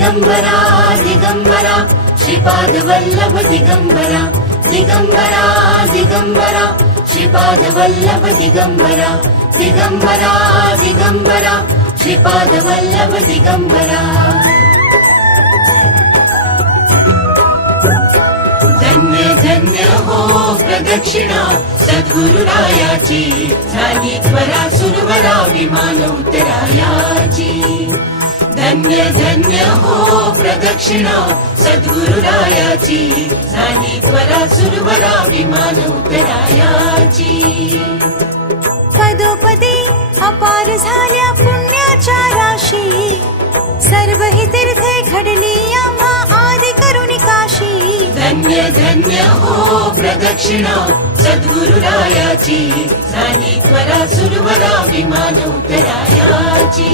दिगंबरा दिगंबरा श्रीपाद वल्लभ दिगंबरा दिगंबरा दिगंबरा श्रीपाद वल्लभ दिगंबरा दिगंबरा दिगंबरा श्रीपाद वल्लभ दिगंबरा धन्य धन्य हो प्रदक्षिणा सद्गुरुरायाची झाली त्वरा सुरवरा विमान उतरायाची धन्य धन्य हो प्रदक्षिणा सद्गुरुरायाची झाली त्वरा सुरवरा विमान उतरायाची पदोपदी अपार झाल्या पुण्याच्या राशी सर्व ही तीर्थे घडली आम्हा आदि करुणी काशी धन्य धन्य हो प्रदक्षिणा सद्गुरुरायाची झाली त्वरा सुरवरा विमान उतरायाची